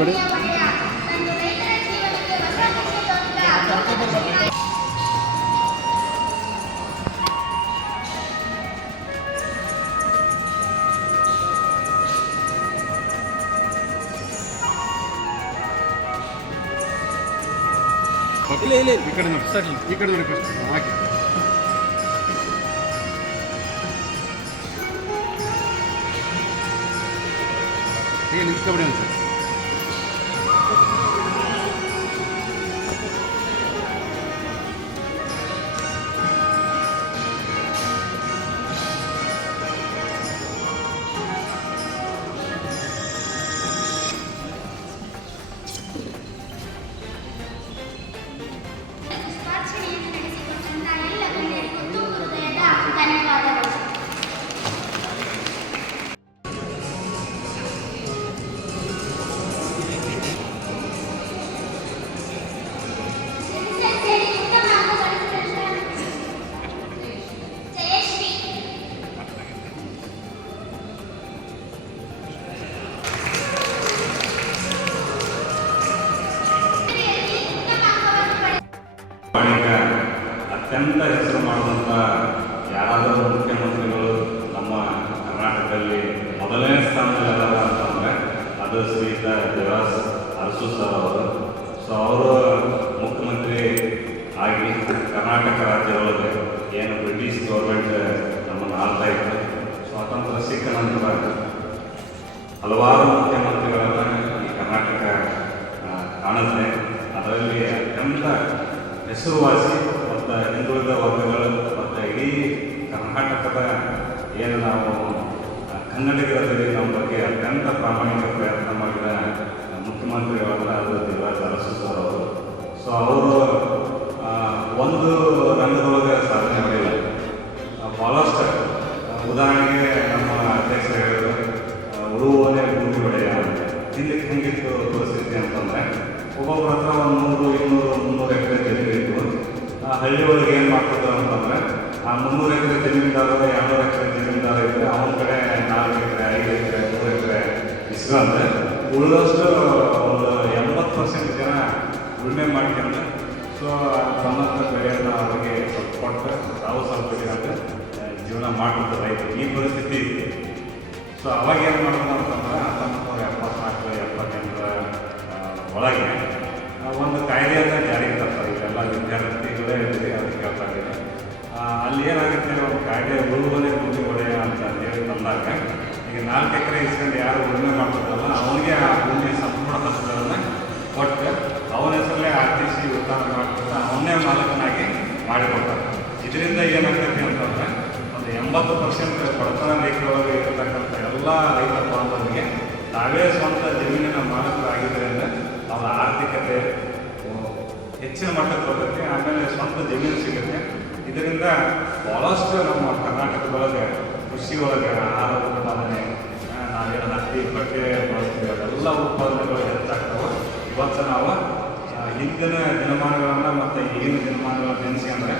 ಮಧ್ಯದಲ್ಲಿ ಓಡಾಡಬೇಡಿ ಇಲ್ಲ ಇಲ್ಲ ಈ ಕಡೆ ನೋಡಿ ಸರ್ ಈ ಕಡೆ ನೋಡಿ ಫಸ್ಟ್ ಹಾಕಿ ಹೀಗೆ ನಿಂತ್ಕೊಬಿಡಿ ಒಂದು ಸರ್ ಅತ್ಯಂತ ಹೆಸರು ಮಾಡುವಂಥ ಯಾರಾದರೂ ಮುಖ್ಯಮಂತ್ರಿಗಳು ನಮ್ಮ ಕರ್ನಾಟಕದಲ್ಲಿ ಮೊದಲನೇ ಸ್ಥಾನದಲ್ಲಿದ್ದಾರೆ ಅಂತಂದರೆ ಅದು ಶ್ರೀಯುತ ದೇವಾಸ್ ಅರಸು ಸರ್ ಅವರು. ಸೊ ಅವರು ಮುಖ್ಯಮಂತ್ರಿ ಆಗಿ ಕರ್ನಾಟಕ ರಾಜ್ಯದೊಳಗೆ ಏನು ಬ್ರಿಟಿಷ್ ಗೌರ್ಮೆಂಟ್ ನಮ್ಮನ್ನು ಆಳ್ತಾ ಇತ್ತು. ಸ್ವಾತಂತ್ರ್ಯ ಸಿಕ್ಕ ನಂತರ ಹಲವಾರು ಮುಖ್ಯಮಂತ್ರಿಗಳನ್ನು ಈ ಕರ್ನಾಟಕ ಕಾಣುತ್ತೆ. ಅದರಲ್ಲಿ ಅತ್ಯಂತ ಹೆಸರುವಾಸಿ ಮತ್ತು ಹಿಂದುಳಿದ ವರ್ಗಗಳು ಮತ್ತು ಇಡೀ ಕರ್ನಾಟಕದ ಏನು ನಾವು ಕನ್ನಡಿಗರ ಕನ್ನಡಿಗರಲ್ಲಿ ನಮ್ಮ ಬಗ್ಗೆ ಅತ್ಯಂತ ಪ್ರಾಮಾಣಿಕ ಪ್ರಯತ್ನ ಮಾಡಿದ ಮುಖ್ಯಮಂತ್ರಿಗಳನ್ನ ಅದು ಅರಸು ಸರ್ ಅವರು. ಸೊ ಅವರು ಒಂದು ರಂಗದೊಳಗೆ ಸಾಧನೆ ಮಾಡಿಲ್ಲ. ಭಾಳಷ್ಟು ಉದಾಹರಣೆಗೆ ನಮ್ಮ ಅಧ್ಯಕ್ಷರು ಹೇಳಿದ್ರು ಆ, ಉಳುವವನೇ ಭೂಮಿ ಒಡೆಯ. ಹಿಂದಕ್ಕೆ ಹೆಂಗಿತ್ತು ಪರಿಸ್ಥಿತಿ ಅಂತಂದರೆ ಒಬ್ಬೊಬ್ಬರ ಹತ್ರ ಒಂದು ನೂರು ಇನ್ನೂರು ಮುನ್ನೂರು ಎಕರೆ ಹಳ್ಳಿ ಒಳಗೆ ಏನು ಮಾಡ್ತಿದ್ರು ಅಂತಂದರೆ, ಆ, ಮುನ್ನೂರು ಎಕರೆ ಜಮೀನ್ದಾರ ಎರಡುನೂರು ಎಕರೆ ಜಮೀನ್ದಾರ ಇದ್ದರೆ ಅವನ ಕಡೆ ನಾಲ್ಕು ಎಕರೆ, ಐದು ಎಕರೆ, ಮೂರು ಎಕರೆ ಇಸ್ಕೊಂಡ್ರೆ ಉಳಿದಷ್ಟು ಒಂದು ಎಂಬತ್ತು ಪರ್ಸೆಂಟ್ ಜನ ಉಳುಮೆ ಮಾಡ್ಕೊಂಡ್ರೆ ಸೊ ತಮ್ಮಂಥ ಬೆಳೆಯನ್ನು ಅವರಿಗೆ ಸ್ವಲ್ಪ ಕೊಟ್ಟು ತಾವು ಸ್ವಲ್ಪ ಜೀವನ ಮಾಡ್ತಿದ್ದ ರೈತರು. ಈ ಪರಿಸ್ಥಿತಿ ಇದೆ. ಸೊ, ಅವಾಗ ಏನು ಮಾಡೋದು ಏನಾಗುತ್ತೆ ನಾವು ಕಾಯ್ದೆ ಉಳುವನೆ ಪೂಜೆ ಪಡೆಯ ಅಂತ ಹೇಳಿ ತಂದಾಗ ಈಗ ನಾಲ್ಕು ಎಕರೆ ಇಸ್ಕೊಂಡು ಯಾರು ಉಳುಮೆ ಮಾಡ್ತಾರಲ್ಲ ಅವನಿಗೆ ಆ ಭೂಮಿ ಸಂಪೂರ್ಣ ಪತ್ರಗಳನ್ನು ಕೊಟ್ಟು ಅವನ ಹೆಸರಲ್ಲೇ ಆರ್ ಟಿ ಸಿ ಉತ್ಥಾನ ಮಾಡ್ಕೊಂಡು ಅವನ್ನೇ ಮಾಲಕನಾಗಿ ಮಾಡಿಕೊಡ್ತಾರೆ. ಇದರಿಂದ ಏನಾಗ್ತೈತಿ ಅಂತಂದ್ರೆ, ಒಂದು ಎಂಬತ್ತು ಪರ್ಸೆಂಟ್ ಬಡತನ ರೇಖೆಯೊಳಗೆ ಇರತಕ್ಕಂಥ ಎಲ್ಲ ರೈತ ಬಾಂಧವರಿಗೆ ತಾವೇ ಸ್ವಂತ ಜಮೀನಿನ ಮಾಲಕರಾಗಿದ್ದರಿಂದ ಅವರ ಆರ್ಥಿಕತೆ ಹೆಚ್ಚಿನ ಮಟ್ಟಕ್ಕೆ ಹೋಗುತ್ತೆ, ಆಮೇಲೆ ಸ್ವಂತ ಜಮೀನು ಸಿಗುತ್ತೆ. ಇದರಿಂದ ಭಾಳಷ್ಟು ನಮ್ಮ ಕರ್ನಾಟಕದೊಳಗೆ ಕೃಷಿ ಒಳಗೆ ಆಹಾರ ಉತ್ಪಾದನೆ ನಾವೇನು ಹತ್ತಿ ಬಟ್ಟೆ ಬಳಸ್ತೀವಿ, ಅದೆಲ್ಲ ಉತ್ಪಾದನೆಗಳು ಹೆಚ್ಚಾಗ್ತವೆ. ಇವತ್ತು ನಾವು ಹಿಂದಿನ ದಿನಮಾನಗಳನ್ನು ಮತ್ತು ಈಗಿನ ದಿನಮಾನಗಳನ್ನು ನೆನೆಸಿ ಅಂದರೆ